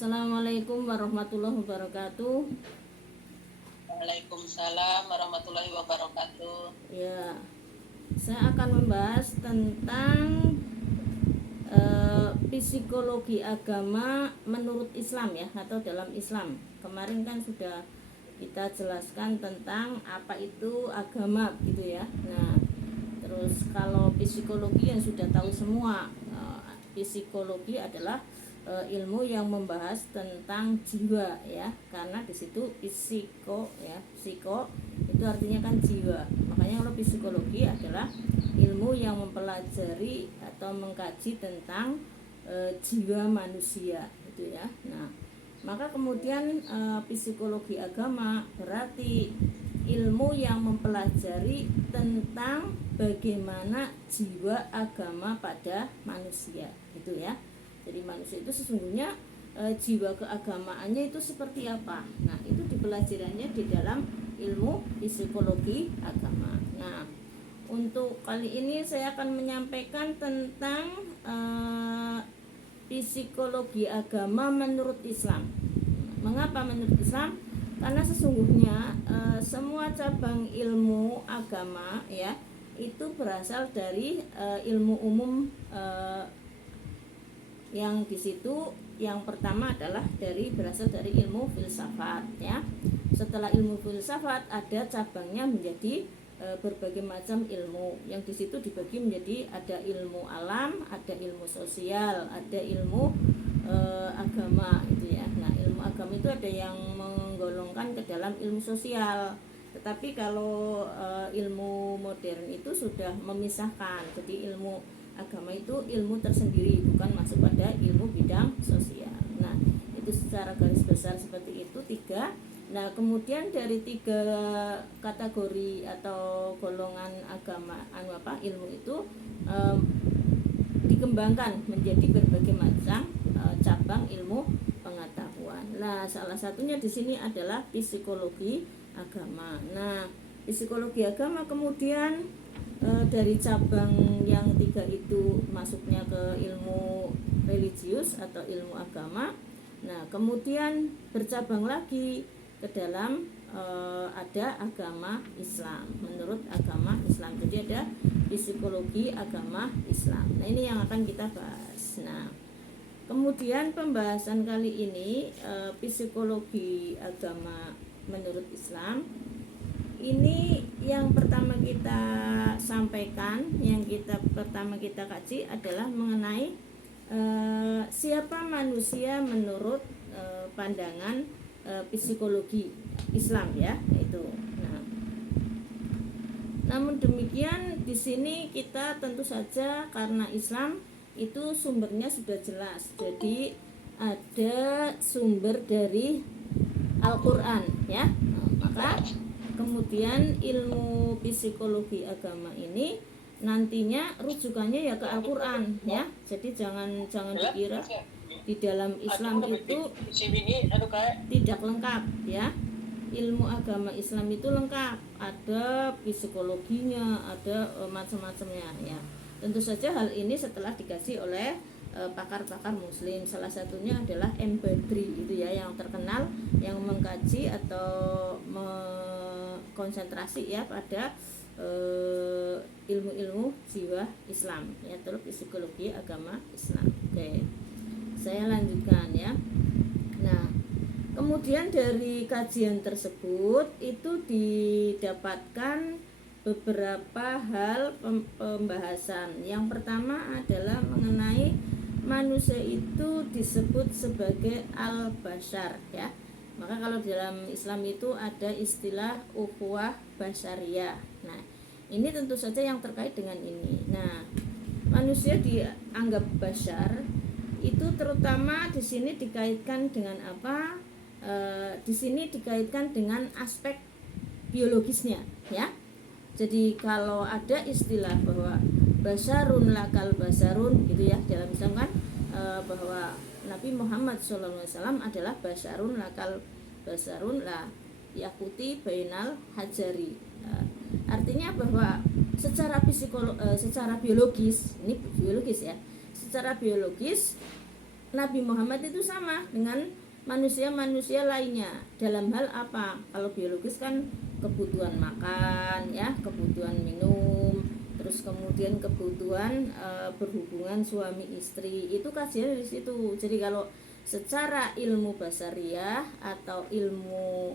Assalamualaikum warahmatullahi wabarakatuh. Waalaikumsalam warahmatullahi wabarakatuh. Ya, saya akan membahas tentang psikologi agama menurut Islam ya, atau dalam Islam. Kemarin kan sudah kita jelaskan tentang apa itu agama gitu ya. Nah, terus kalau psikologi yang sudah tahu semua, psikologi adalah ilmu yang membahas tentang jiwa ya, karena di situ psiko ya, psiko itu artinya kan jiwa. Makanya kalau psikologi adalah ilmu yang mempelajari atau mengkaji tentang jiwa manusia gitu ya. Nah, maka kemudian psikologi agama berarti ilmu yang mempelajari tentang bagaimana jiwa agama pada manusia gitu ya. Jadi manusia itu sesungguhnya jiwa keagamaannya itu seperti apa. Nah, itu dipelajarinya di dalam ilmu psikologi agama. Nah, untuk kali ini saya akan menyampaikan tentang psikologi agama menurut Islam. Mengapa menurut Islam? Karena sesungguhnya semua cabang ilmu agama ya itu berasal dari ilmu umum, yang di situ yang pertama adalah berasal dari ilmu filsafat ya. Setelah ilmu filsafat ada cabangnya menjadi berbagai macam ilmu, yang di situ dibagi menjadi ada ilmu alam, ada ilmu sosial, ada ilmu agama itu ya. Nah, ilmu agama itu ada yang menggolongkan ke dalam ilmu sosial, tetapi kalau ilmu modern itu sudah memisahkan. Jadi ilmu agama itu ilmu tersendiri, bukan masuk pada ilmu bidang sosial. Nah, itu secara garis besar seperti itu tiga. Nah, kemudian dari tiga kategori atau golongan agama ilmu itu dikembangkan menjadi berbagai macam cabang ilmu pengetahuan. Nah, salah satunya di sini adalah psikologi agama. Nah, psikologi agama kemudian dari cabang yang tiga itu masuknya ke ilmu religius atau ilmu agama. Nah, kemudian bercabang lagi ke dalam ada agama Islam, menurut agama Islam. Jadi ada psikologi agama Islam. Nah, ini yang akan kita bahas. Nah, kemudian pembahasan kali ini psikologi agama menurut Islam. Ini yang pertama kita sampaikan, yang pertama kita kaji adalah mengenai siapa manusia menurut pandangan psikologi Islam ya, itu. Nah, namun demikian di sini kita tentu saja karena Islam itu sumbernya sudah jelas. Jadi ada sumber dari Al-Qur'an ya. Nah, maka kemudian ilmu psikologi agama ini nantinya rujukannya ya ke Al-Qur'an ya. Jadi jangan dikira di dalam Islam itu tidak lengkap ya. Ilmu agama Islam itu lengkap, ada psikologinya, ada macam-macamnya ya. Tentu saja hal ini setelah dikaji oleh pakar-pakar muslim. Salah satunya adalah M. Badri itu ya, yang terkenal, yang mengkaji atau konsentrasi ya pada ilmu-ilmu jiwa Islam ya, terus psikologi agama Islam. Oke, saya lanjutkan ya. Nah, kemudian dari kajian tersebut itu didapatkan beberapa hal pembahasan. Yang pertama adalah mengenai manusia itu disebut sebagai al-bashar ya. Maka kalau dalam Islam itu ada istilah ukhuwah basyariyah. Nah, ini tentu saja yang terkait dengan ini. Nah, manusia dianggap bashar itu terutama di sini dikaitkan dengan apa? Di sini dikaitkan dengan aspek biologisnya ya. Jadi kalau ada istilah bahwa basarun lakal basarun gitu ya, dalam Islam kan bahwa Nabi Muhammad SAW adalah basarun lakal basarun la yakuti bainal hajari. Artinya bahwa secara biologis, ini biologis ya, secara biologis Nabi Muhammad itu sama dengan manusia-manusia lainnya. Dalam hal apa? Kalau biologis kan kebutuhan makan ya, kebutuhan minum, terus kemudian kebutuhan berhubungan suami istri. Itu kajian dari situ. Jadi kalau secara ilmu basariah atau ilmu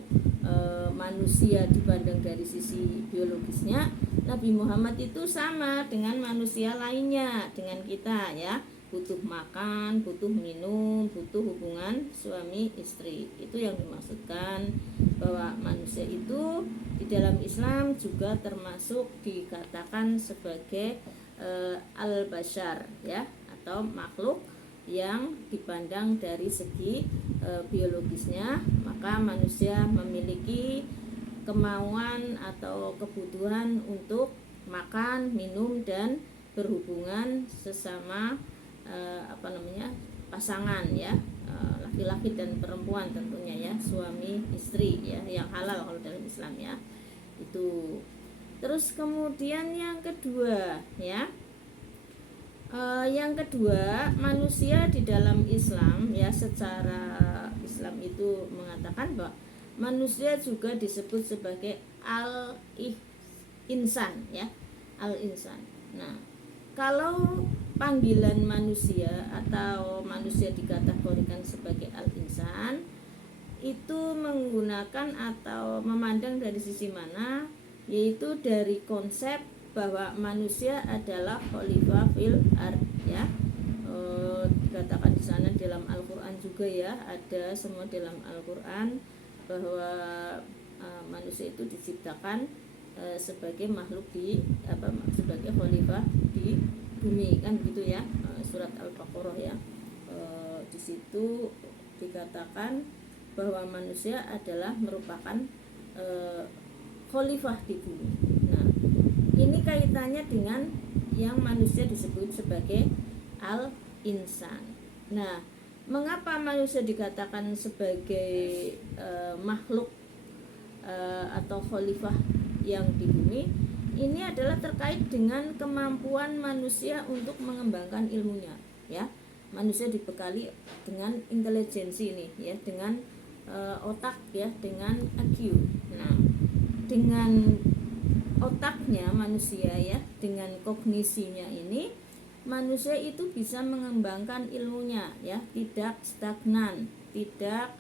manusia dipandang dari sisi biologisnya, Nabi Muhammad itu sama dengan manusia lainnya, dengan kita ya, butuh makan, butuh minum, butuh hubungan suami istri. Itu yang dimaksudkan bahwa manusia itu di dalam Islam juga termasuk dikatakan sebagai al-bashar ya, atau makhluk yang dipandang dari segi biologisnya. Maka manusia memiliki kemauan atau kebutuhan untuk makan, minum, dan berhubungan sesama pasangan ya, laki-laki dan perempuan tentunya ya, suami istri ya, yang halal kalau dalam Islam ya. Itu. Terus kemudian yang kedua ya, yang kedua, manusia di dalam Islam ya, secara Islam itu mengatakan bahwa manusia juga disebut sebagai al-insan ya, al-insan. Nah, kalau panggilan manusia atau manusia dikategorikan sebagai al-insan itu menggunakan atau memandang dari sisi mana, yaitu dari konsep bahwa manusia adalah khalifah fil ard ya. Dikatakan di sana dalam Al-Qur'an juga ya, ada semua dalam Al-Qur'an bahwa manusia itu diciptakan sebagai makhluk sebagai khalifah di bumi kan gitu ya. Surat Al-Baqarah ya, di situ dikatakan bahwa manusia adalah merupakan khalifah di bumi. Nah, ini kaitannya dengan yang manusia disebut sebagai al-insan. Nah, mengapa manusia dikatakan sebagai makhluk atau khalifah yang di bumi? Ini adalah terkait dengan kemampuan manusia untuk mengembangkan ilmunya ya. Manusia dibekali dengan intelijensi ini ya, dengan otak ya, dengan IQ. Nah, dengan otaknya manusia ya, dengan kognisinya ini, manusia itu bisa mengembangkan ilmunya ya, tidak stagnan, tidak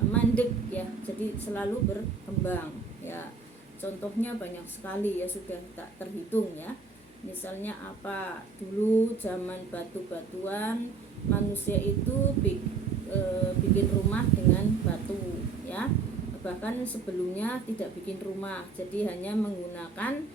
mandek ya, jadi selalu berkembang ya. Contohnya banyak sekali ya, sudah tak terhitung ya. Misalnya apa, dulu zaman batu-batuan manusia itu bikin rumah dengan batu ya. Bahkan sebelumnya tidak bikin rumah, jadi hanya menggunakan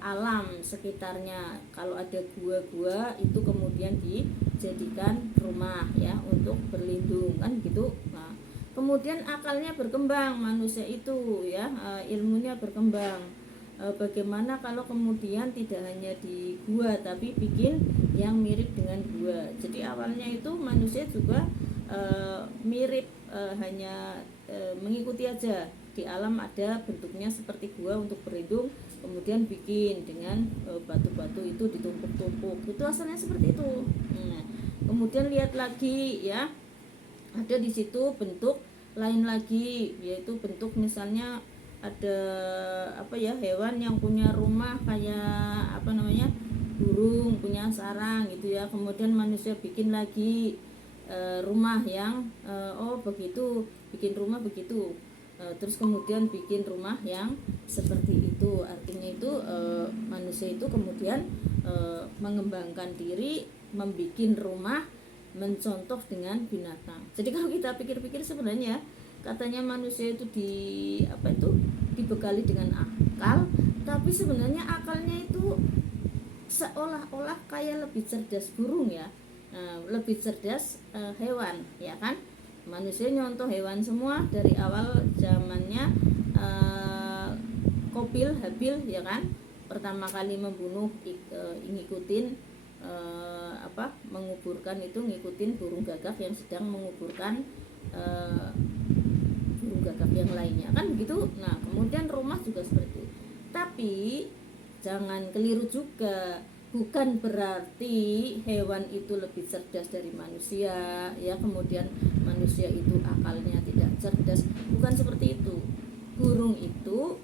alam sekitarnya. Kalau ada gua-gua itu kemudian dijadikan rumah ya, untuk berlindung kan gitu. Nah, kemudian akalnya berkembang manusia itu ya, ilmunya berkembang. Bagaimana kalau kemudian tidak hanya di gua tapi bikin yang mirip dengan gua. Jadi awalnya itu manusia juga mirip, hanya mengikuti aja. Di alam ada bentuknya seperti gua untuk berlindung, kemudian bikin dengan batu-batu itu ditumpuk-tumpuk. Itu asalnya seperti itu. Nah, kemudian lihat lagi ya, ada di situ bentuk lain lagi, yaitu bentuk misalnya ada hewan yang punya rumah kayak burung punya sarang gitu ya. Kemudian manusia bikin lagi rumah yang begitu, bikin rumah begitu. Terus kemudian bikin rumah yang seperti itu. Artinya itu manusia itu kemudian mengembangkan diri, membikin rumah, mencontoh dengan binatang. Jadi kalau kita pikir-pikir sebenarnya katanya manusia itu dibekali dengan akal, tapi sebenarnya akalnya itu seolah-olah kayak lebih cerdas burung ya, lebih cerdas hewan ya kan. Manusia nyontoh hewan semua dari awal zamannya Qabil Habil ya kan, pertama kali membunuh ngikutin menguburkan itu, ngikutin burung gagak yang sedang menguburkan burung gagak yang lainnya kan begitu. Nah, kemudian rumah juga seperti itu. Tapi jangan keliru juga bukan berarti hewan itu lebih cerdas dari manusia ya, kemudian manusia itu akalnya tidak cerdas, bukan seperti itu. Burung itu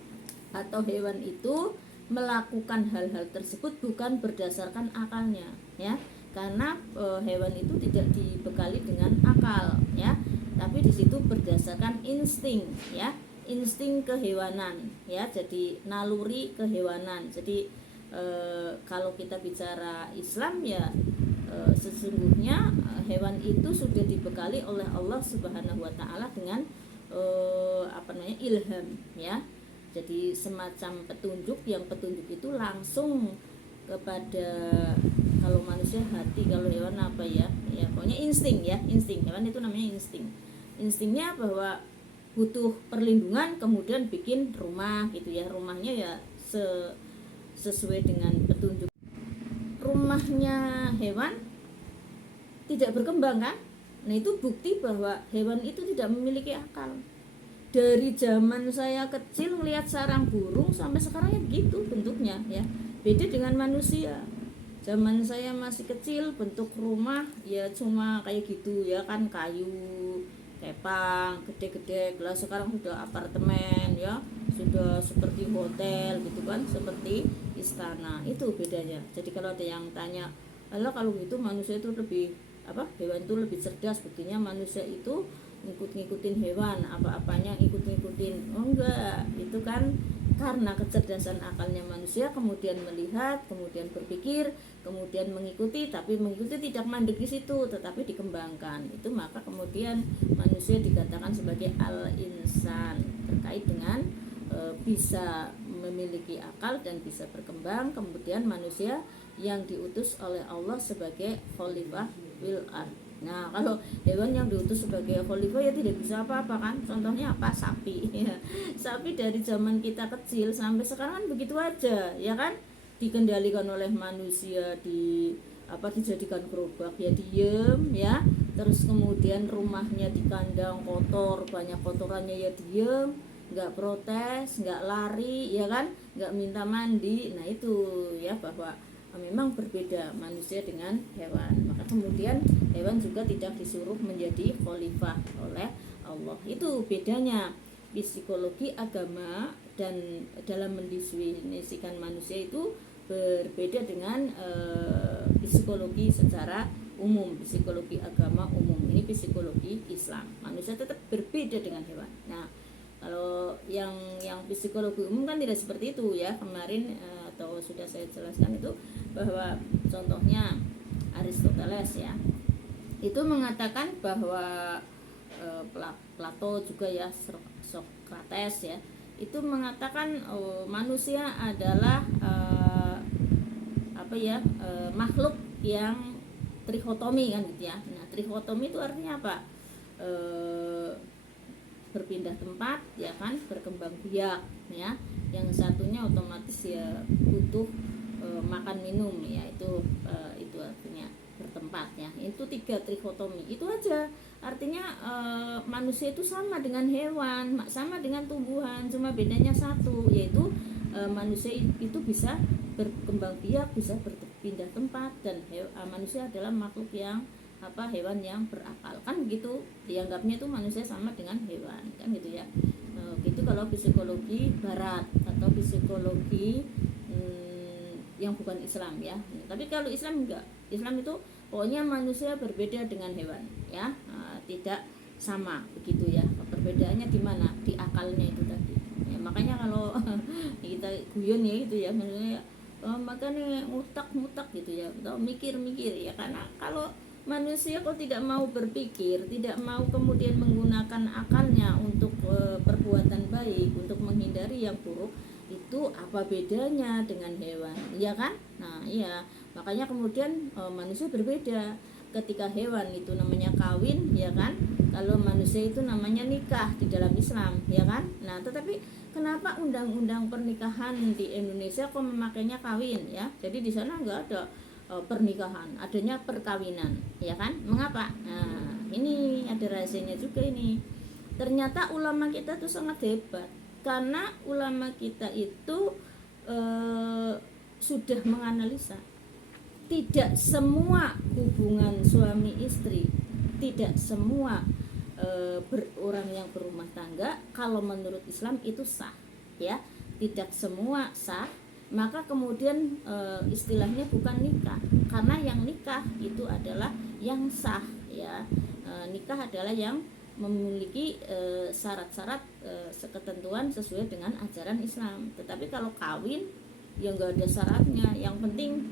atau hewan itu melakukan hal-hal tersebut bukan berdasarkan akalnya ya, karena hewan itu tidak dibekali dengan akal ya, tapi di situ berdasarkan insting ya, insting kehewanan ya, jadi naluri kehewanan. Jadi kalau kita bicara Islam ya, sesungguhnya hewan itu sudah dibekali oleh Allah Subhanahu wa taala dengan ilham ya. Jadi semacam petunjuk, yang petunjuk itu langsung kepada, kalau manusia hati, kalau hewan apa ya, pokoknya insting ya, insting. Hewan itu namanya insting. Instingnya bahwa butuh perlindungan, kemudian bikin rumah gitu ya, rumahnya ya sesuai dengan petunjuk. Rumahnya hewan tidak berkembang kan? Nah itu bukti bahwa hewan itu tidak memiliki akal. Dari zaman saya kecil melihat sarang burung sampai sekarang ya begitu bentuknya ya. Beda dengan manusia. Zaman saya masih kecil bentuk rumah ya cuma kayak gitu ya kan, kayu, kepang, gede-gede. Lah sekarang sudah apartemen ya, sudah seperti hotel gitu kan, seperti istana. Itu bedanya. Jadi kalau ada yang tanya, "Alah kalau gitu manusia itu lebih hewan itu lebih cerdas," buktinya manusia itu ngikutin hewan, apa-apanya ngikutin. Oh enggak, itu kan karena kecerdasan akalnya manusia, kemudian melihat, kemudian berpikir, kemudian mengikuti, tapi mengikuti tidak mandek di situ, tetapi dikembangkan. Itu maka kemudian manusia dikatakan sebagai al-insan, terkait dengan bisa memiliki akal dan bisa berkembang. Kemudian manusia yang diutus oleh Allah sebagai khalifah fil ardh. Nah kalau hewan yang diutus sebagai khalifah ya tidak bisa apa-apa kan. Contohnya apa? Sapi ya. Sapi dari zaman kita kecil sampai sekarang kan begitu aja ya kan, dikendalikan oleh manusia, dijadikan gerobak ya diem ya, terus kemudian rumahnya di kandang kotor, banyak kotorannya ya diem, nggak protes, nggak lari ya kan, nggak minta mandi. Nah itu ya, bahwa memang berbeda manusia dengan hewan. Maka kemudian hewan juga tidak disuruh menjadi khalifah oleh Allah. Itu bedanya psikologi, agama, dan dalam mendefinisikan manusia itu berbeda dengan psikologi secara umum, psikologi agama umum. Ini psikologi Islam. Manusia tetap berbeda dengan hewan. Nah, kalau yang psikologi umum kan tidak seperti itu ya. Kemarin atau sudah saya jelaskan itu, bahwa contohnya Aristoteles ya, itu mengatakan bahwa Plato juga ya, Socrates ya, itu mengatakan manusia adalah makhluk yang trichotomi kan gitu ya. Nah trichotomi itu artinya apa? Berpindah tempat ya kan, berkembang biak ya. Yang satunya otomatis ya butuh makan minum ya, itu artinya bertempat ya. Itu 3 trikotomi itu aja. Artinya manusia itu sama dengan hewan, sama dengan tumbuhan, cuma bedanya satu, yaitu manusia itu bisa berkembang biak, bisa berpindah tempat, dan manusia adalah makhluk yang hewan yang berakal kan begitu, dianggapnya itu manusia sama dengan hewan kan gitu ya. Gitu kalau psikologi barat atau psikologi yang bukan Islam ya. Tapi kalau Islam enggak, Islam itu pokoknya manusia berbeda dengan hewan ya, tidak sama begitu ya. Perbedaannya di mana? Di akalnya itu tadi ya. Makanya kalau kita guyon ya gitu ya, maksudnya makanya ngutak gitu ya, atau mikir ya, karena kalau manusia kok tidak mau berpikir, tidak mau kemudian menggunakan akalnya untuk perbuatan baik, untuk menghindari yang buruk, itu apa bedanya dengan hewan, ya kan? Nah iya, makanya kemudian manusia berbeda. Ketika hewan itu namanya kawin, ya kan? Kalau manusia itu namanya nikah di dalam Islam, ya kan? Nah tetapi kenapa undang-undang pernikahan di Indonesia kok memakainya kawin ya? Jadi di sana nggak ada pernikahan, adanya perkawinan, ya kan? Mengapa? Nah, ini ada rahasianya juga ini. Ternyata ulama kita tuh sangat hebat, karena ulama kita itu sudah menganalisa tidak semua hubungan suami istri, tidak semua orang yang berumah tangga kalau menurut Islam itu sah, ya. Tidak semua sah, maka kemudian istilahnya bukan nikah, karena yang nikah itu adalah yang sah, ya. Nikah adalah yang memiliki syarat-syarat ketentuan sesuai dengan ajaran Islam. Tetapi kalau kawin ya nggak ada syaratnya, yang penting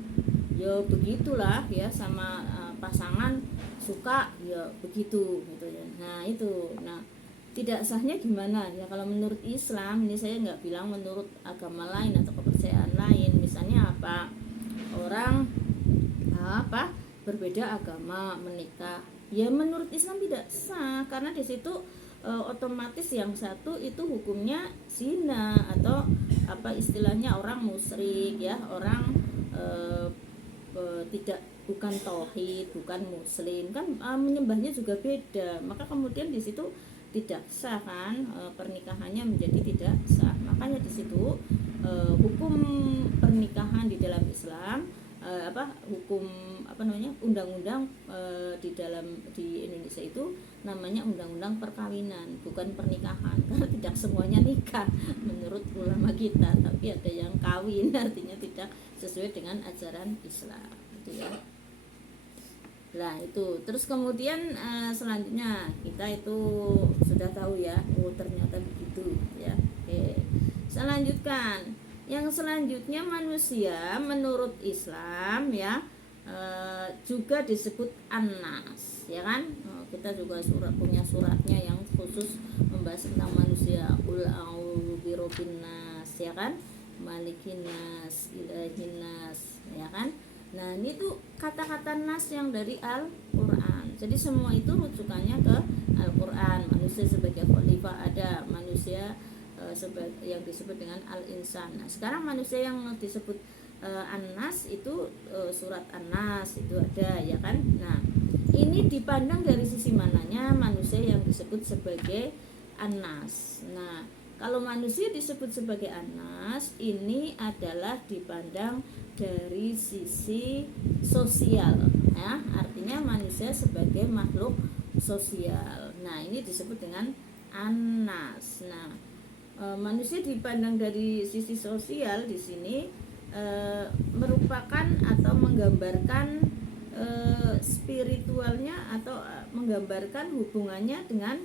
ya begitulah ya, sama pasangan suka ya begitu gitu ya. Nah tidak sahnya gimana ya kalau menurut Islam ini? Saya nggak bilang menurut agama lain atau kepercayaan lain. Misalnya apa, orang berbeda agama menikah, ya menurut Islam tidak sah, karena di situ otomatis yang satu itu hukumnya zina, atau apa istilahnya orang musyrik, ya, orang tidak, bukan tauhid, bukan muslim kan, menyembahnya juga beda, maka kemudian di situ tidak sah kan, pernikahannya menjadi tidak sah. Makanya di situ hukum pernikahan di dalam Islam, hukum undang-undang di Indonesia itu namanya undang-undang perkawinan, bukan pernikahan, karena tidak semuanya nikah menurut ulama kita, tapi ada yang kawin, artinya tidak sesuai dengan ajaran Islam, gitu ya. Nah itu, terus kemudian selanjutnya kita itu sudah tahu ya, ternyata begitu ya. Oke, saya lanjutkan. Yang selanjutnya, manusia menurut Islam ya juga disebut An-Nas, ya kan? Kita juga punya suratnya yang khusus membahas tentang manusia. Qul a'udzu birabbin nas, ya kan? Malikin nas, ilahin nas, ya kan? Nah ini tuh kata-kata nas yang dari Al-Quran. Jadi semua itu rujukannya ke Al-Quran. Manusia sebagai khalifah ada, manusia yang disebut dengan Al-Insan. Nah sekarang manusia yang disebut An-Nas itu surat An-Nas itu ada, ya kan. Nah ini dipandang dari sisi mananya manusia yang disebut sebagai An-Nas. Nah kalau manusia disebut sebagai An-Nas ini adalah dipandang dari sisi sosial, ya, artinya manusia sebagai makhluk sosial. Nah ini disebut dengan An-Nas. Nah manusia dipandang dari sisi sosial di sini merupakan atau menggambarkan spiritualnya, atau menggambarkan hubungannya dengan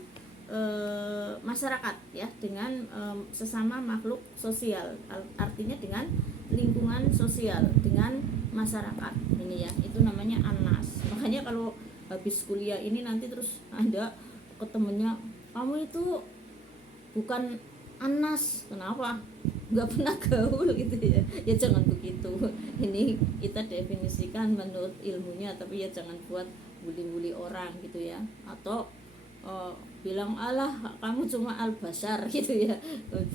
masyarakat, ya, dengan sesama makhluk sosial, artinya dengan lingkungan sosial, dengan masyarakat ini ya, itu namanya An-Nas. Makanya kalau habis kuliah ini nanti terus ada ketemunya, kamu itu bukan An-Nas, kenapa? Nggak pernah gaul gitu ya. Ya jangan begitu. Ini kita definisikan menurut ilmunya, tapi ya jangan buat bully-bully orang gitu ya. Atau bilang alah kamu cuma al-basar gitu ya,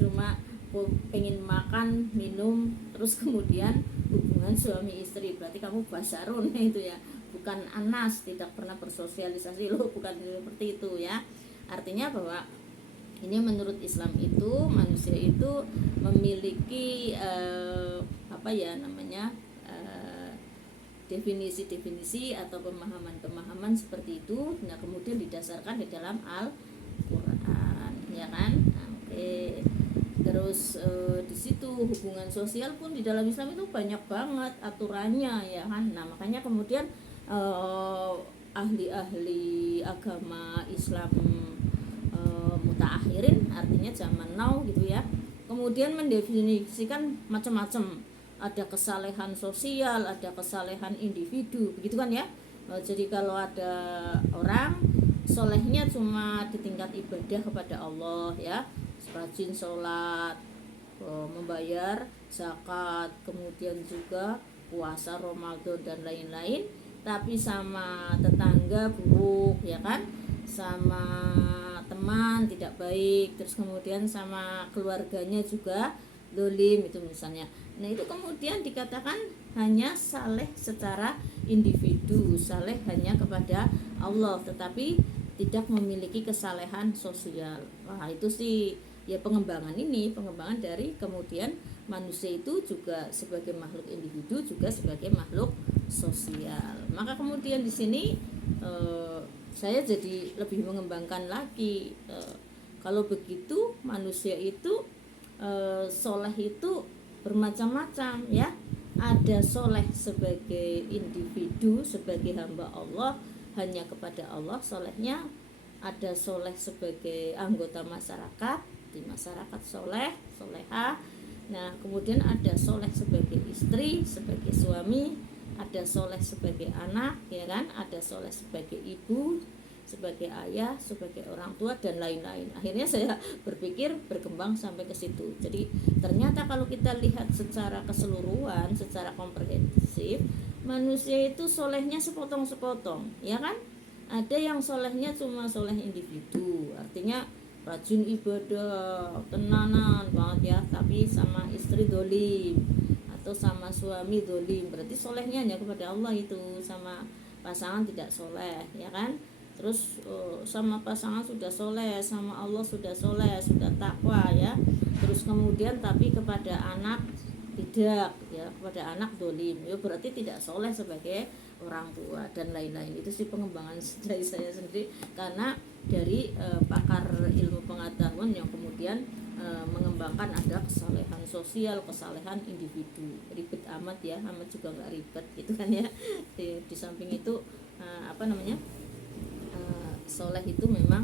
cuma pengen makan minum terus kemudian hubungan suami istri, berarti kamu basarun itu ya, bukan Anas, tidak pernah bersosialisasi loh, bukan seperti itu ya. Artinya bahwa ini menurut Islam itu manusia itu memiliki definisi-definisi atau pemahaman-pemahaman seperti itu. Nah kemudian didasarkan di dalam Al-Quran, ya kan. Nah, oke. Terus di situ hubungan sosial pun di dalam Islam itu banyak banget aturannya, ya kan. Nah makanya kemudian ahli-ahli agama Islam mutaakhirin, artinya zaman now gitu ya, kemudian mendefinisikan macam-macam. Ada kesalehan sosial, ada kesalehan individu, begitu kan ya. Jadi kalau ada orang solehnya cuma di tingkat ibadah kepada Allah ya, rajin sholat, membayar zakat, kemudian juga puasa Ramadan dan lain-lain, tapi sama tetangga buruk, ya kan, sama teman tidak baik, terus kemudian sama keluarganya juga dolim itu misalnya. Nah itu kemudian dikatakan hanya saleh secara individu, saleh hanya kepada Allah, tetapi tidak memiliki kesalehan sosial. Wah itu sih ya pengembangan dari kemudian manusia itu juga sebagai makhluk individu, juga sebagai makhluk sosial. Maka kemudian di sini saya jadi lebih mengembangkan lagi, kalau begitu manusia itu soleh itu bermacam-macam ya. Ada soleh sebagai individu, sebagai hamba Allah, hanya kepada Allah solehnya. Ada soleh sebagai anggota masyarakat, di masyarakat soleh, soleha. Nah kemudian ada soleh sebagai istri, sebagai suami, ada soleh sebagai anak, ya kan, ada soleh sebagai ibu, sebagai ayah, sebagai orang tua, dan lain-lain. Akhirnya saya berpikir berkembang sampai ke situ. Jadi ternyata kalau kita lihat secara keseluruhan, secara komprehensif, manusia itu solehnya sepotong-sepotong, ya kan? Ada yang solehnya cuma soleh individu, artinya rajin ibadah, tenanan banget ya, tapi sama istri dolim atau sama suami dolim, berarti solehnya hanya kepada Allah itu, sama pasangan tidak soleh, ya kan? Terus sama pasangan sudah soleh, sama Allah sudah soleh, sudah takwa ya. Terus kemudian tapi kepada anak tidak ya, kepada anak dolim ya, berarti tidak soleh sebagai orang tua dan lain-lain. Itu sih pengembangan dari saya sendiri, karena dari pakar ilmu pengetahuan yang kemudian mengembangkan ada kesalehan sosial, kesalehan individu. Ribet amat ya, amat juga nggak ribet gitu kan ya. Di samping itu soleh itu memang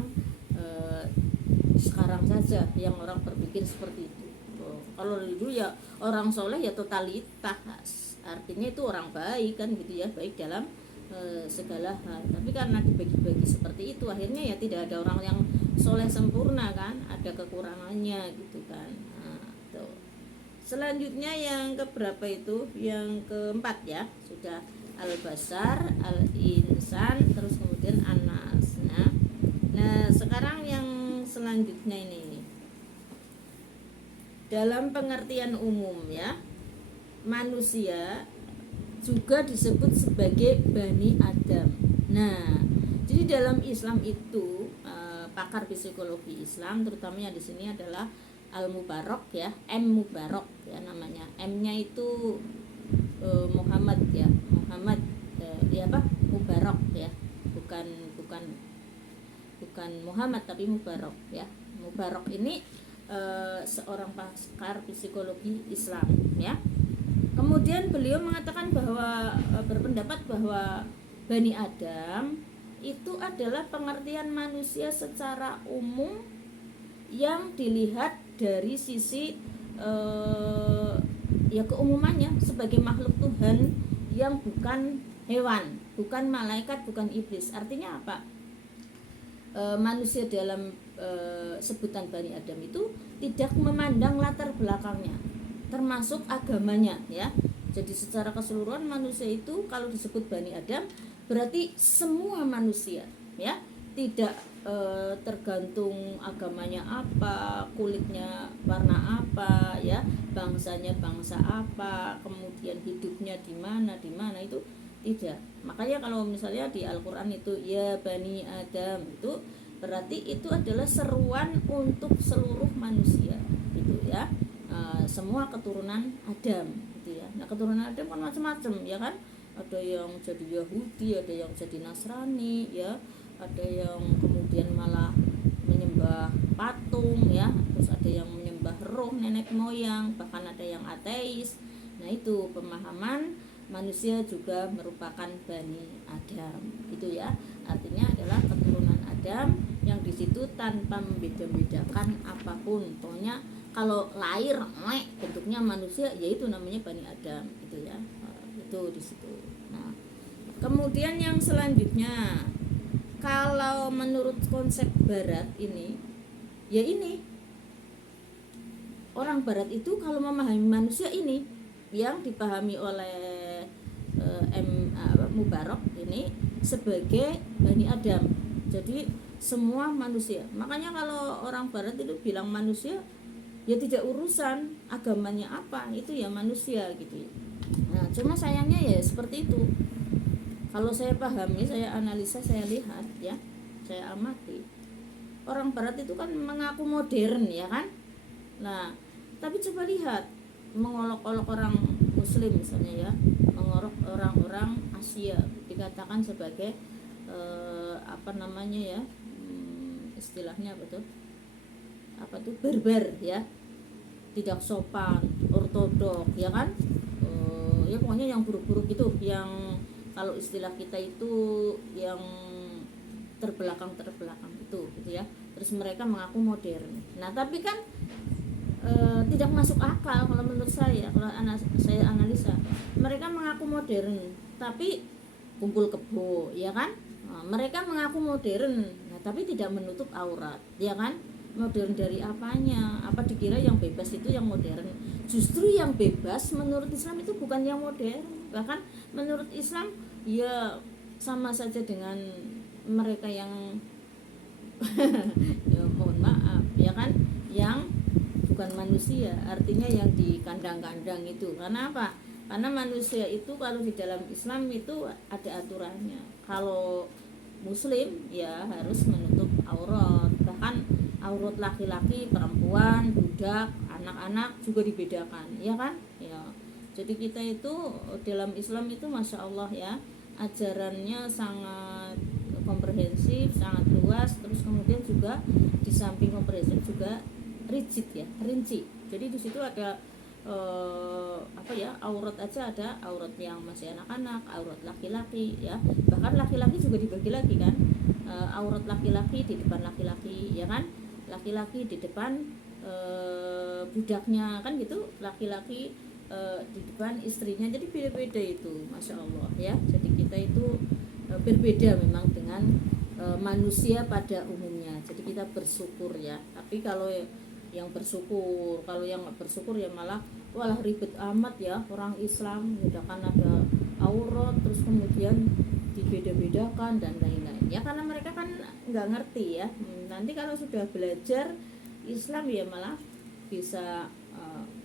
sekarang saja yang orang berpikir seperti itu. Kalau dulu ya orang soleh ya totalitas, artinya itu orang baik kan gitu ya, baik dalam segala hal. Tapi karena dibagi-bagi seperti itu, akhirnya ya tidak ada orang yang soleh sempurna kan, ada kekurangannya gitu kan. Tuh. Selanjutnya yang keberapa itu? Yang keempat ya, sudah al-basar, al-insan, terus kemudian anas. Nah sekarang yang selanjutnya ini, dalam pengertian umum ya, manusia juga disebut sebagai Bani Adam. Nah jadi dalam Islam itu pakar psikologi Islam terutamanya di sini adalah Al-Mubarok ya, M Mubarok ya namanya. M-nya itu Muhammad ya, Muhammad ya apa? Mubarok ya, bukan Muhammad tapi Mubarok ya. Mubarok ini seorang pakar psikologi Islam ya. Kemudian beliau mengatakan bahwa berpendapat bahwa Bani Adam itu adalah pengertian manusia secara umum yang dilihat dari sisi ya keumumannya sebagai makhluk Tuhan yang bukan hewan, bukan malaikat, bukan iblis. Artinya apa? Manusia dalam sebutan Bani Adam itu tidak memandang latar belakangnya, termasuk agamanya ya. Jadi secara keseluruhan manusia itu kalau disebut Bani Adam berarti semua manusia ya, tidak tergantung agamanya apa, kulitnya warna apa ya, bangsanya bangsa apa, kemudian hidupnya di mana itu tidak. Makanya kalau misalnya di Al-Quran itu ya Bani Adam, itu berarti itu adalah seruan untuk seluruh manusia gitu ya, semua keturunan Adam gitu ya. Nah keturunan Adam kan macam-macam ya kan, ada yang jadi Yahudi, ada yang jadi Nasrani ya, ada yang kemudian malah menyembah patung ya, terus ada yang menyembah roh nenek moyang, bahkan ada yang ateis. Nah itu pemahaman manusia juga merupakan Bani Adam gitu ya, artinya adalah keturunan Adam yang di situ tanpa membeda-bedakan apapun. Pokoknya kalau lahir bentuknya manusia, yaitu namanya Bani Adam gitu ya. Itu di situ. Nah, kemudian yang selanjutnya, kalau menurut konsep Barat ini, ya ini orang Barat itu kalau memahami manusia ini yang dipahami oleh Mubarok ini sebagai Bani Adam. Jadi semua manusia. Makanya kalau orang Barat itu bilang manusia, ya tidak urusan agamanya apa, itu ya manusia gitu ya. Nah cuma sayangnya ya seperti itu. Kalau saya pahami, saya analisa, saya lihat ya, saya amati, orang Barat itu kan mengaku modern ya kan. Nah tapi coba lihat, mengolok-olok orang Muslim misalnya ya, orang-orang Asia, dikatakan sebagai istilahnya apa tuh barbar ya, tidak sopan, ortodok ya kan, ya pokoknya yang buruk-buruk itu, yang kalau istilah kita itu yang terbelakang itu gitu ya. Terus mereka mengaku modern. Nah tapi kan tidak masuk akal kalau menurut saya, kalau saya analisa, mereka mengaku modern tapi kumpul kebo ya kan. Mereka mengaku modern, nah tapi tidak menutup aurat ya kan. Modern dari apanya? Apa dikira yang bebas itu yang modern? Justru yang bebas menurut Islam itu bukan yang modern. Bahkan menurut Islam ya sama saja dengan mereka yang ya mohon maaf ya kan, yang bukan manusia, artinya yang di kandang-kandang itu. Karena apa? Karena manusia itu kalau di dalam Islam itu ada aturannya. Kalau muslim ya harus menutup aurat, bahkan aurat laki-laki, perempuan, budak, anak-anak juga dibedakan ya kan ya. Jadi kita itu dalam Islam itu masya Allah ya, ajarannya sangat komprehensif, sangat luas. Terus kemudian juga di samping komprehensif juga rigid ya, rinci. Jadi di situ ada aurat aja, ada aurat yang masih anak-anak, aurat laki-laki ya. Bahkan laki-laki juga dibagi lagi kan, aurat laki-laki di depan laki-laki ya kan, laki-laki di depan budaknya kan gitu, laki-laki di depan istrinya. Jadi beda-beda itu masya Allah ya. Jadi kita itu berbeda memang dengan manusia pada umumnya. Jadi kita bersyukur ya. Tapi kalau yang bersyukur, kalau yang nggak bersyukur ya malah walah ribet amat ya, orang Islam kan ada aurat terus kemudian dibeda-bedakan dan lain-lain ya, karena mereka kan nggak ngerti ya. Nanti kalau sudah belajar Islam ya malah bisa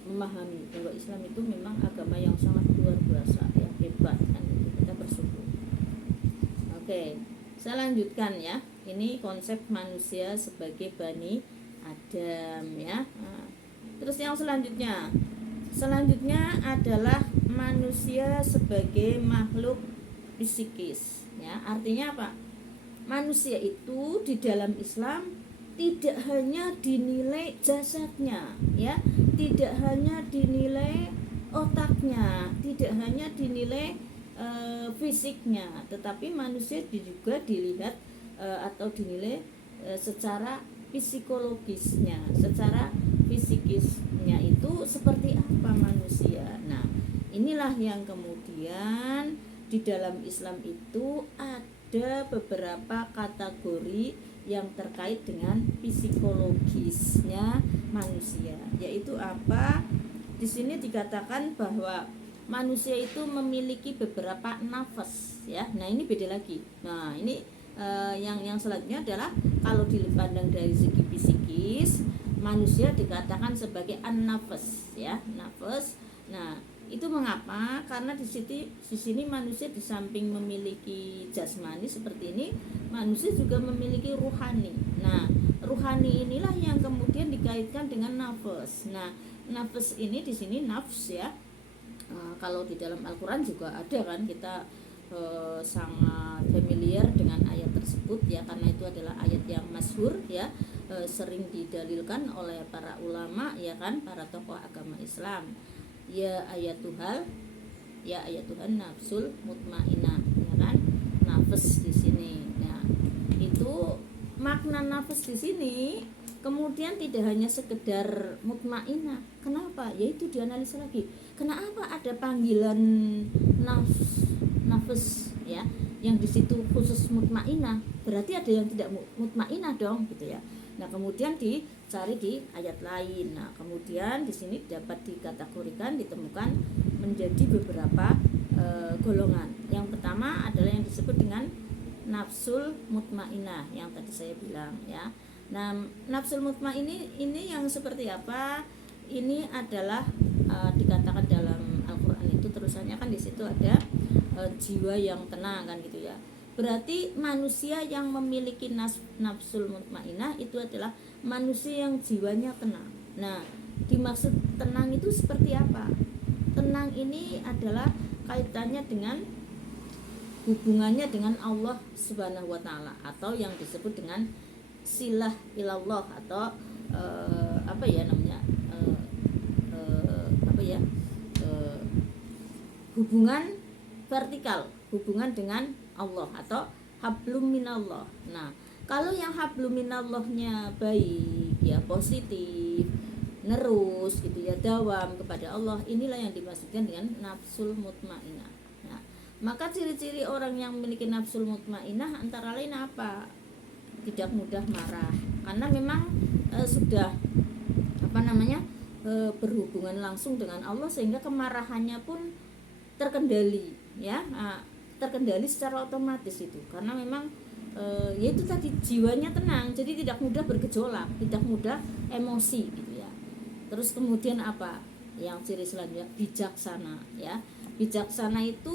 memahami bahwa Islam itu memang agama yang sangat luar biasa ya, hebat kan. Kita bersyukur. Oke, saya lanjutkan ya. Ini konsep manusia sebagai Bani Adam ya. Terus yang selanjutnya adalah manusia sebagai makhluk psikis ya. Artinya apa? Manusia itu di dalam Islam tidak hanya dinilai jasadnya ya, tidak hanya dinilai otaknya, tidak hanya dinilai fisiknya, tetapi manusia juga dilihat atau dinilai secara psikologisnya, secara fisikisnya itu seperti apa manusia. Nah, inilah yang kemudian di dalam Islam itu ada beberapa kategori yang terkait dengan psikologisnya manusia, yaitu apa? Di sini dikatakan bahwa manusia itu memiliki beberapa nafas ya. Nah, ini beda lagi. Nah, ini yang selanjutnya adalah kalau dipandang dari segi psikis, manusia dikatakan sebagai an-nafas ya, nafas. Nah, itu mengapa? Karena di sini manusia di samping memiliki jasmani seperti ini, manusia juga memiliki ruhani. Nah, ruhani inilah yang kemudian dikaitkan dengan nafas. Nah, nafas ini di sini nafs ya. Kalau di dalam Al-Quran juga ada kan, kita sangat familiar dengan ayat tersebut ya, karena itu adalah ayat yang masyhur ya, sering didalilkan oleh para ulama ya kan, para tokoh agama Islam. Ya ayat Tuhan nafsul mutmainah ya kan, nafas di sini. Nah, itu makna nafas di sini kemudian tidak hanya sekedar mutmainah. Kenapa? Yaitu dianalisa lagi. Kenapa ada panggilan nafas ya, yang di situ khusus mutmainah? Berarti ada yang tidak mutmainah dong gitu ya. Nah, kemudian dicari di ayat lain. Nah, kemudian di sini dapat dikategorikan, ditemukan menjadi beberapa golongan. Yang pertama adalah yang disebut dengan nafsul mutmainah yang tadi saya bilang ya. Nah, nafsul mutmainah ini yang seperti apa? Ini adalah dikatakan dalam Al-Qur'an itu terusannya kan di situ ada jiwa yang tenang kan gitu ya. Berarti manusia yang memiliki nafsul mutmainah itu adalah manusia yang jiwanya tenang. Nah, dimaksud tenang itu seperti apa? Tenang ini adalah kaitannya dengan hubungannya dengan Allah Subhanahu wa taala, atau yang disebut dengan silah ilallah, atau apa ya namanya, hubungan vertikal, hubungan dengan Allah, atau hablum minallah. Nah, kalau yang hablum minallahnya baik ya, positif, nerus gitu ya, dawam kepada Allah, inilah yang dimaksudkan dengan nafsul mutmainah. Nah, maka ciri-ciri orang yang memiliki nafsul mutmainah antara lain apa? Tidak mudah marah, karena memang sudah berhubungan langsung dengan Allah, sehingga kemarahannya pun terkendali ya, terkendali secara otomatis itu, karena memang yaitu tadi jiwanya tenang, jadi tidak mudah bergejolak, tidak mudah emosi gitu ya. Terus kemudian apa yang ciri selanjutnya? Bijaksana ya. Bijaksana itu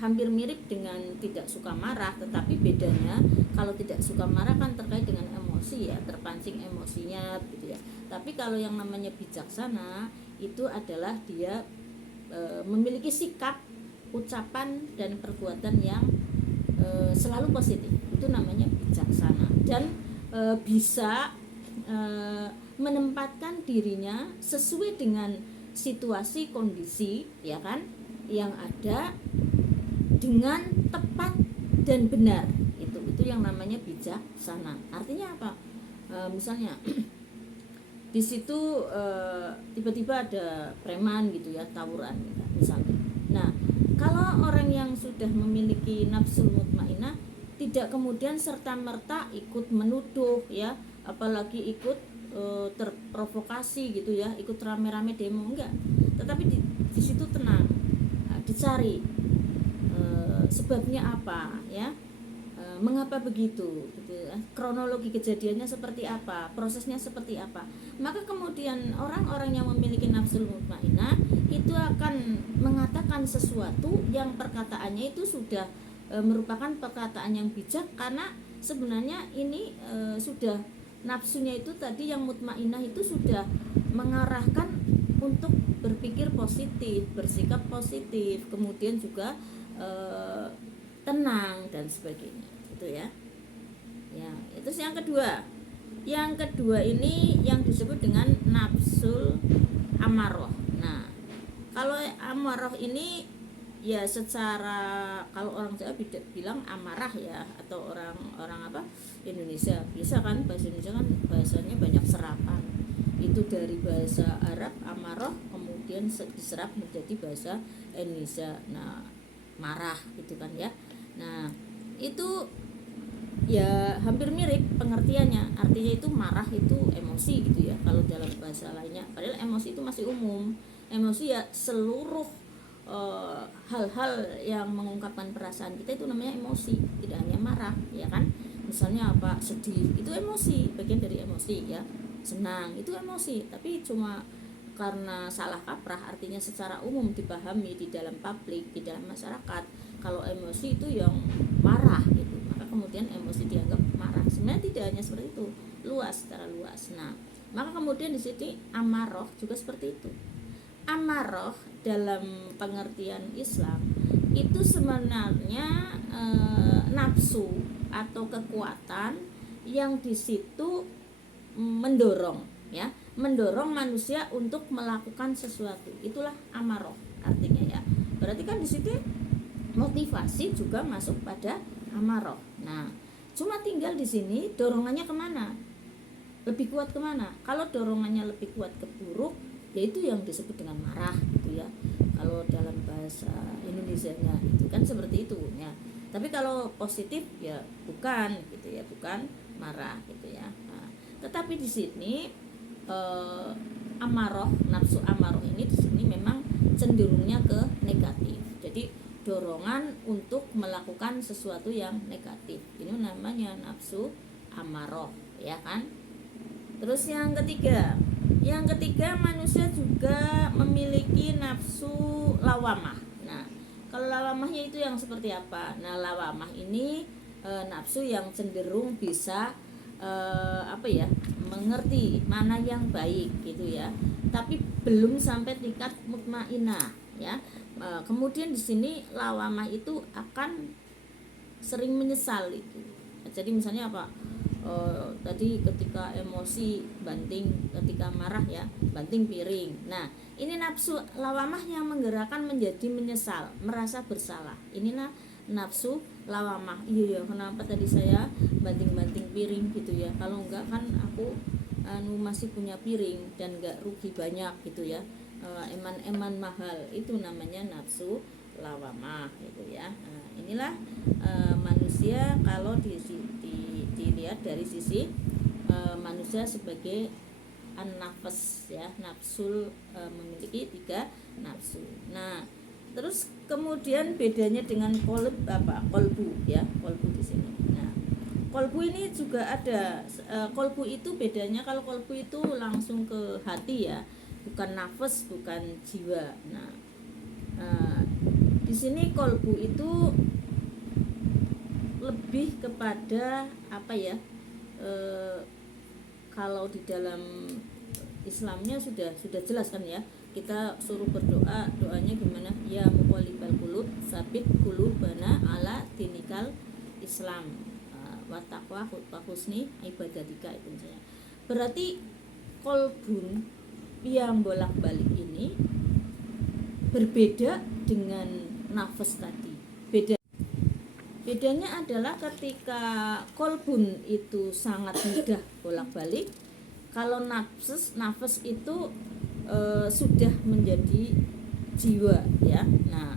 hampir mirip dengan tidak suka marah, tetapi bedanya kalau tidak suka marah kan terkait dengan emosi ya, terpancing emosinya gitu ya. Tapi kalau yang namanya bijaksana itu adalah dia memiliki sikap, ucapan dan perbuatan yang selalu positif. Itu namanya bijaksana, dan bisa menempatkan dirinya sesuai dengan situasi kondisi ya kan yang ada dengan tepat dan benar. Itu yang namanya bijaksana. Artinya apa? Misalnya di situ tiba-tiba ada preman gitu ya, tawuran misalnya. Nah, kalau orang yang sudah memiliki nafsul mutmainah tidak kemudian serta-merta ikut menuduh ya, apalagi ikut terprovokasi gitu ya, ikut rame-rame demo, enggak. Tetapi di situ tenang, dicari sebabnya apa ya, mengapa begitu gitu ya, kronologi kejadiannya seperti apa, prosesnya seperti apa. Maka kemudian orang-orang yang memiliki nafsul mutmainah itu akan mengatakan sesuatu yang perkataannya itu sudah merupakan perkataan yang bijak, karena sebenarnya ini sudah nafsunya itu tadi yang mutmainah itu sudah mengarahkan untuk berpikir positif, bersikap positif, kemudian juga tenang dan sebagainya gitu ya. Ya, itu yang kedua. Yang kedua ini yang disebut dengan nafsul amarah. Nah, kalau amarah ini ya secara, kalau orang Jawa bilang amarah ya, atau orang apa Indonesia bisa kan, bahasa Indonesia kan bahasanya banyak serapan. Itu dari bahasa Arab amarah kemudian diserap menjadi bahasa Indonesia. Nah, marah gitu kan ya. Nah, itu ya hampir mirip pengertiannya. Artinya itu marah itu emosi gitu ya kalau dalam bahasa lainnya. Padahal emosi itu masih umum. Emosi ya seluruh hal-hal yang mengungkapkan perasaan kita itu namanya emosi, tidak hanya marah ya kan. Misalnya apa, sedih itu emosi, bagian dari emosi ya. Senang itu emosi, tapi cuma karena salah kaprah artinya secara umum dipahami di dalam publik, di dalam masyarakat. Kalau emosi itu yang marah gitu, maka kemudian emosi dianggap marah. Sebenarnya tidak hanya seperti itu, luas, secara luas. Nah, maka kemudian di sini amarah juga seperti itu. Amarah dalam pengertian Islam itu sebenarnya nafsu atau kekuatan yang di situ mendorong ya, mendorong manusia untuk melakukan sesuatu. Itulah amarah artinya ya. Berarti kan di situ motivasi juga masuk pada amarah. Nah, cuma tinggal di sini dorongannya kemana? Lebih kuat kemana? Kalau dorongannya lebih kuat ke buruk, yaitu yang disebut dengan marah gitu ya. Kalau dalam bahasa Indonesianya itu kan seperti itu ya. Tapi kalau positif ya bukan gitu ya, bukan marah gitu ya. Nah, tetapi di sini amarah, nafsu amarah ini di sini memang cenderungnya ke negatif. Jadi dorongan untuk melakukan sesuatu yang negatif. Ini namanya nafsu amarah ya kan. Terus yang ketiga manusia juga memiliki nafsu lawamah. Nah, kalau lawamahnya itu yang seperti apa? Nah, lawamah ini nafsu yang cenderung bisa mengerti mana yang baik gitu ya, tapi belum sampai tingkat mutmainah ya. kemudian di sini lawamah itu akan sering menyesal itu. Jadi misalnya apa? Tadi ketika emosi banting, ketika marah ya banting piring. Nah, ini nafsu lawamah yang menggerakkan menjadi menyesal, merasa bersalah. Inilah nafsu lawamah. Iya, kenapa tadi saya banting-banting piring gitu ya? Kalau enggak kan aku masih punya piring dan enggak rugi banyak gitu ya. Eman-eman mahal itu namanya nafsu lawamah gitu ya. Nah, inilah manusia kalau dilihat dari sisi manusia sebagai an-nafs ya, nafsul, memiliki 3 nafsu. Nah, terus kemudian bedanya dengan kolbu ya, kolbu di sini. Nah, kolbu ini juga ada, kolbu itu bedanya, kalau kolbu itu langsung ke hati ya, bukan nafas, bukan jiwa. Nah, di sini kolbu itu lebih kepada apa ya, kalau di dalam Islamnya sudah jelas kan ya, kita suruh berdoa, doanya gimana, ya muqallibal qulub sabit qulubana ala dinikal Islam, wa taqwa husni ibadatika, itu misalnya. Berarti kolbun yang bolak-balik ini berbeda dengan nafas tadi. Bedanya adalah ketika kolbun itu sangat mudah bolak-balik, kalau nafas itu sudah menjadi jiwa ya. Nah,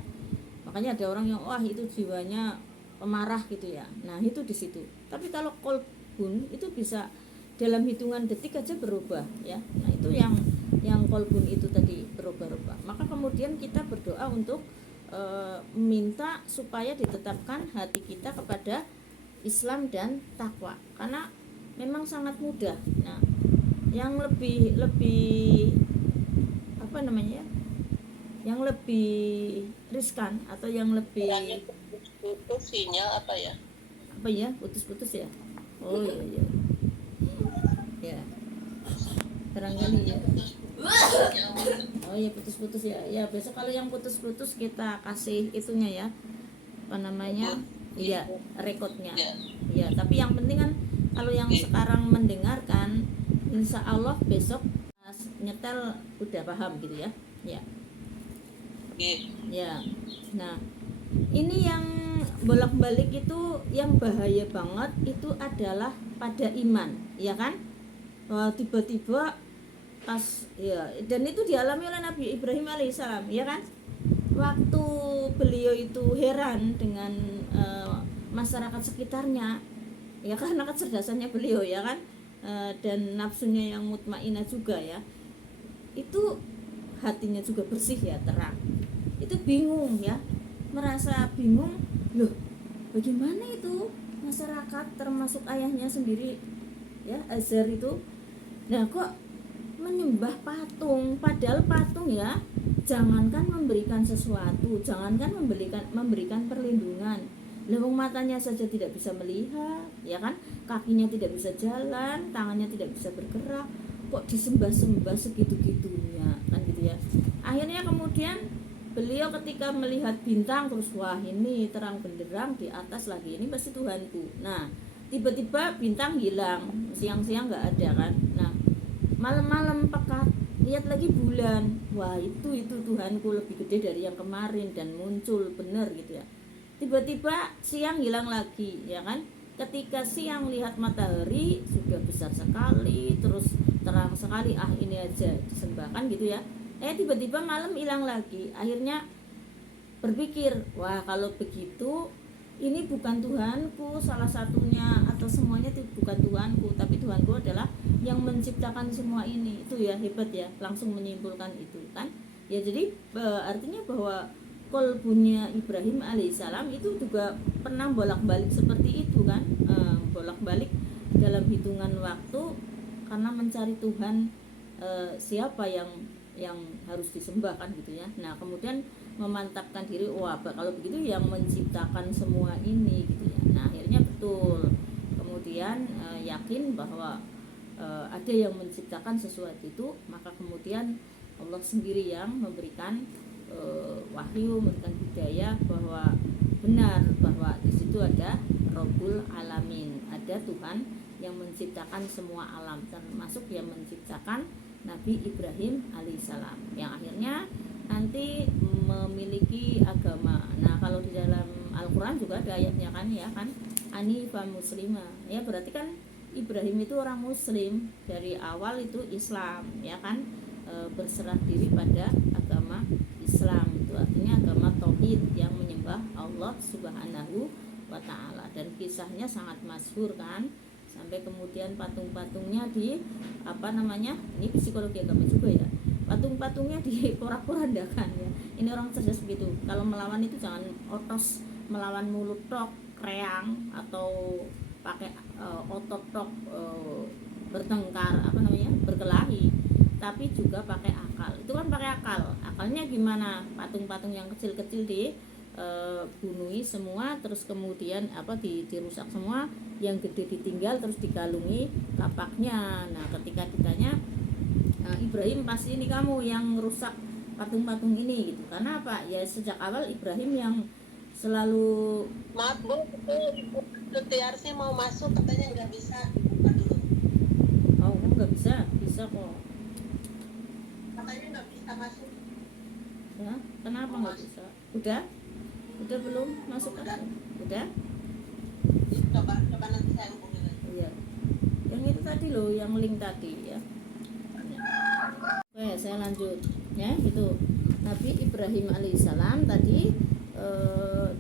makanya ada orang yang wah itu jiwanya pemarah gitu ya. Nah, itu di situ. Tapi kalau kolbun itu bisa dalam hitungan detik aja berubah ya. Nah, itu yang kolbun itu tadi berubah-ubah. Maka kemudian kita berdoa untuk minta supaya ditetapkan hati kita kepada Islam dan takwa, karena memang sangat mudah. Nah, yang lebih apa namanya, yang lebih riskan atau yang lebih putus sinyal apa ya, putus-putus ya. Oh iya ya, barangkali ya. Oh iya, putus-putus ya. Ya, besok kalau yang putus-putus kita kasih itunya ya, apa namanya, iya, rekodnya. Ya, tapi yang penting kan kalau yang sekarang mendengarkan, insya Allah besok nyetel udah paham gitu ya. Ya. Ya. Nah, ini yang bolak-balik itu yang bahaya banget itu adalah pada iman, ya kan? Wah, tiba-tiba pas ya, dan itu dialami oleh Nabi Ibrahim alaihissalam, ya kan? Waktu beliau itu heran dengan masyarakat sekitarnya, ya karena kecerdasannya beliau ya kan, dan nafsunya yang mutmainah juga ya, itu hatinya juga bersih ya, terang. Itu bingung ya, merasa bingung, loh bagaimana itu masyarakat termasuk ayahnya sendiri ya, Azar itu, nah kok menyembah patung, padahal patung ya jangankan memberikan sesuatu, jangankan memberikan perlindungan, lewung matanya saja tidak bisa melihat ya kan, kakinya tidak bisa jalan, tangannya tidak bisa bergerak, kok disembah-sembah segitu-gitunya kan gitu ya. Akhirnya kemudian beliau ketika melihat bintang terus, wah ini terang benderang di atas lagi, ini pasti Tuhanku. Nah, tiba-tiba bintang hilang, siang-siang nggak ada kan. Nah, malam-malam pekat lihat lagi bulan, wah itu Tuhanku lebih gede dari yang kemarin dan muncul bener gitu ya. Tiba-tiba siang hilang lagi ya kan, ketika siang lihat matahari sudah besar sekali, terus terang sekali, ini aja disembahkan gitu ya. Tiba-tiba malam hilang lagi, akhirnya berpikir, wah kalau begitu ini bukan Tuhanku salah satunya, atau semuanya itu bukan Tuhanku, tapi Tuhanku adalah yang menciptakan semua ini. Itu ya hebat ya, langsung menyimpulkan itu kan ya. Jadi artinya bahwa kolbunya Ibrahim alaihissalam itu juga pernah bolak-balik seperti itu kan, bolak-balik dalam hitungan waktu karena mencari Tuhan, siapa yang harus disembah kan gitu ya. Nah, kemudian memantapkan diri, wah kalau begitu yang menciptakan semua ini gitu ya. Nah, akhirnya betul kemudian yakin bahwa ada yang menciptakan sesuatu itu, maka kemudian Allah sendiri yang memberikan wahyu, memberikan hidayah bahwa benar bahwa di situ ada Rabbul Alamin, ada Tuhan yang menciptakan semua alam, termasuk yang menciptakan Nabi Ibrahim alaihissalam yang akhirnya nanti memiliki agama. Nah, kalau di dalam Al-Qur'an juga ada ayatnya kan ya kan, Hanifah muslimah. Ya berarti kan Ibrahim itu orang muslim, dari awal itu Islam ya kan, berserah diri pada agama Islam, itu artinya agama tauhid yang menyembah Allah Subhanahu wa taala. Dan kisahnya sangat masyhur kan, sampai kemudian patung-patungnya di ini psikologi agama juga ya, patung-patungnya diporak-porandakan ya. Ini orang cerdas begitu, kalau melawan itu jangan otos melawan mulut tok kreang atau pakai otot tok bertengkar berkelahi, tapi juga pakai akal. Itu kan pakai akal. Akalnya gimana? Patung-patung yang kecil-kecil bunuhi semua, terus kemudian dirusak semua, yang gede ditinggal, terus dikalungi kapaknya. Nah, ketika ditanya Ibrahim, pasti ini kamu yang rusak patung-patung ini gitu. Karena apa? Ya sejak awal Ibrahim yang selalu Maaf Bu, itu TRC mau masuk katanya nggak bisa. Aduh, oh nggak bisa kok. katanya nggak bisa masuk. Ya, kenapa nggak bisa? Udah belum masuk Udah. Udah? Coba nanti saya hubungi lagi. Iya. Yang itu tadi loh, yang link tadi ya. Oke, saya lanjut ya, gitu. Nabi Ibrahim alaihissalam tadi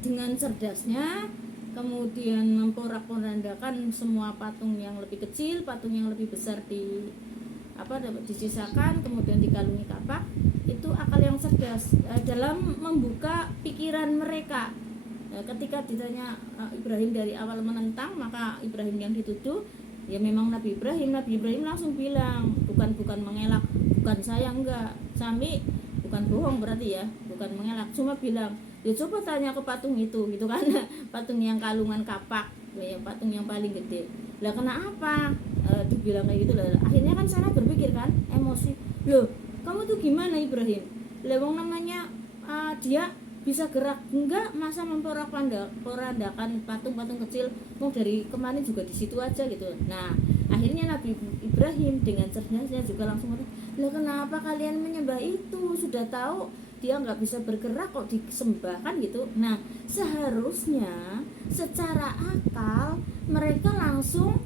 dengan cerdasnya kemudian memporak-porandakan semua patung yang lebih kecil, patung yang lebih besar dapat disisakan, kemudian dikalungi kapak. Itu akal yang cerdas dalam membuka pikiran mereka. Ketika ditanya Ibrahim dari awal menentang, maka Ibrahim yang dituduh ya memang Nabi Ibrahim langsung bilang, bukan mengelak, bukan saya enggak, Sami bukan bohong berarti ya, bukan mengelak, cuma bilang ya coba tanya ke patung itu gitu kan. Patung yang kalungan kapak ya, patung yang paling gede lah, kenapa dibilang kayak gitu lah. Akhirnya kan sana berpikir kan, emosi, loh kamu tuh gimana Ibrahim, lewong namanya dia bisa gerak, enggak masa memporak-porandakan patung-patung kecil, mau dari kemarin juga di situ aja gitu. Nah akhirnya Nabi Ibrahim dengan cerdasnya juga langsung ngomong, lah kenapa kalian menyembah itu, sudah tahu dia nggak bisa bergerak kok disembah kan gitu. Nah seharusnya secara akal mereka langsung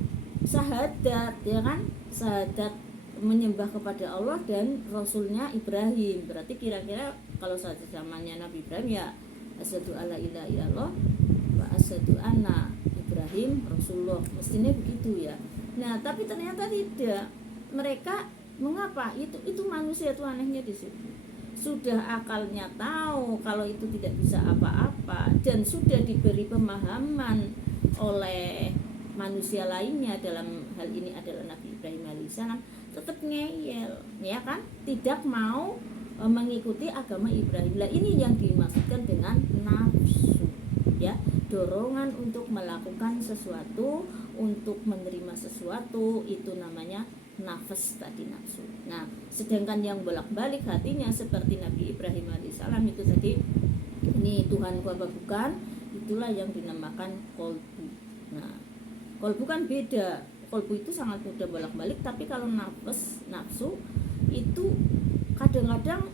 syahadat ya kan, syahadat menyembah kepada Allah dan Rasulnya Ibrahim. Berarti kira-kira kalau saja zamannya Nabi Ibrahim ya asyhadu alla ilaha illallah wa asyhadu anna Ibrahim Rasulullah, mestinya begitu ya. Nah tapi ternyata tidak. Mereka mengapa itu manusia itu anehnya di situ. Sudah akalnya tahu kalau itu tidak bisa apa-apa, dan sudah diberi pemahaman oleh manusia lainnya, dalam hal ini adalah Nabi Ibrahim alaihissalam, tetap ngeyel ya kan, tidak mau mengikuti agama Ibrahim. Lah ini yang dimaksudkan dengan nafsu ya, dorongan untuk melakukan sesuatu, untuk menerima sesuatu, itu namanya nafas tadi, nafsu. Nah sedangkan yang bolak-balik hatinya seperti Nabi Ibrahim alaihissalam itu tadi, ini Tuhan ku apa bukan, itulah yang dinamakan kolbu. Nah kolbu kan beda, kolbu itu sangat mudah bolak-balik, tapi kalau nafsu itu kadang-kadang,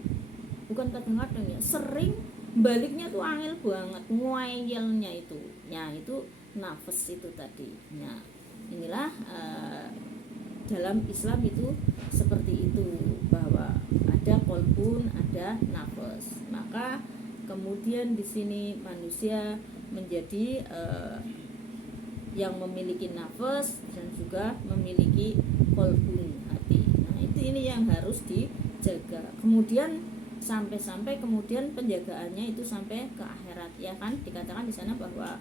bukan kadang-kadang ya, sering baliknya tuh angel banget, ngoyelnya itu. Ya itu nafas itu tadi. Nah inilah dalam Islam itu seperti itu, bahwa ada kolbun, ada nafas. Maka kemudian di sini manusia menjadi yang memiliki nafas dan juga memiliki kolbun, hati. Nah ini yang harus dijaga. Kemudian sampai kemudian penjagaannya itu sampai ke akhirat ya kan, dikatakan di sana bahwa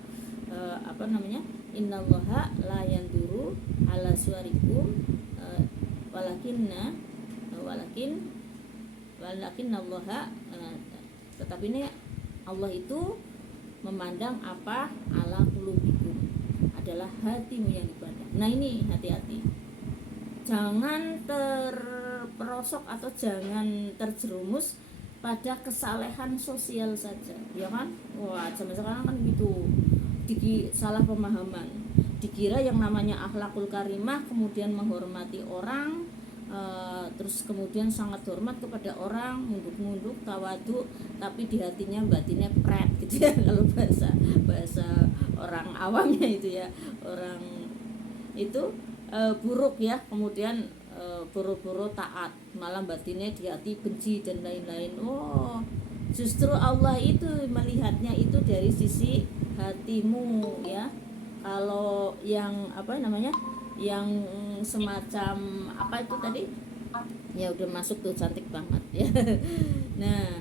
innallaha la yanduru ala suwarikum walakinnallaha tetapi ini Allah itu memandang apa ala qulubikum, adalah hatimu yang dipandang. Nah ini hati-hati, jangan terperosok atau jangan terjerumus pada kesalehan sosial saja, ya kan? Wah, zaman sekarang kan gitu, salah pemahaman, dikira yang namanya akhlakul karimah kemudian menghormati orang, terus kemudian sangat hormat kepada orang, munduk-munduk, tawadu, tapi di hatinya batinnya pret gitu ya kalau bahasa orang awamnya itu ya, orang itu buruk ya, kemudian buru-buru taat, malah batinnya di hati benci dan lain-lain. Oh, justru Allah itu melihatnya itu dari sisi hatimu ya. Kalau yang apa namanya, yang semacam apa itu tadi ya, udah masuk tuh, cantik banget ya. Nah,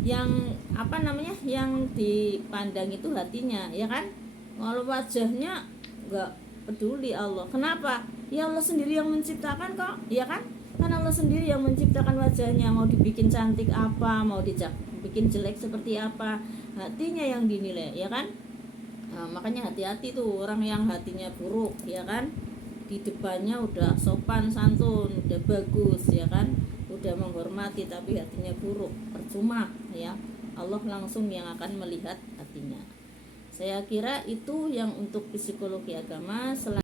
yang apa namanya, yang dipandang itu hatinya ya kan, kalau wajahnya nggak peduli Allah. Kenapa? Ya Allah sendiri yang menciptakan kok, ya kan? Kan Allah sendiri yang menciptakan wajahnya, mau dibikin cantik apa, mau dibikin jelek seperti apa, hatinya yang dinilai, ya kan? Nah, makanya hati-hati tuh orang yang hatinya buruk, ya kan? Di depannya udah sopan santun, udah bagus, ya kan? Udah menghormati, tapi hatinya buruk, percuma, ya. Allah langsung yang akan melihat hatinya. Saya kira itu yang untuk psikologi agama.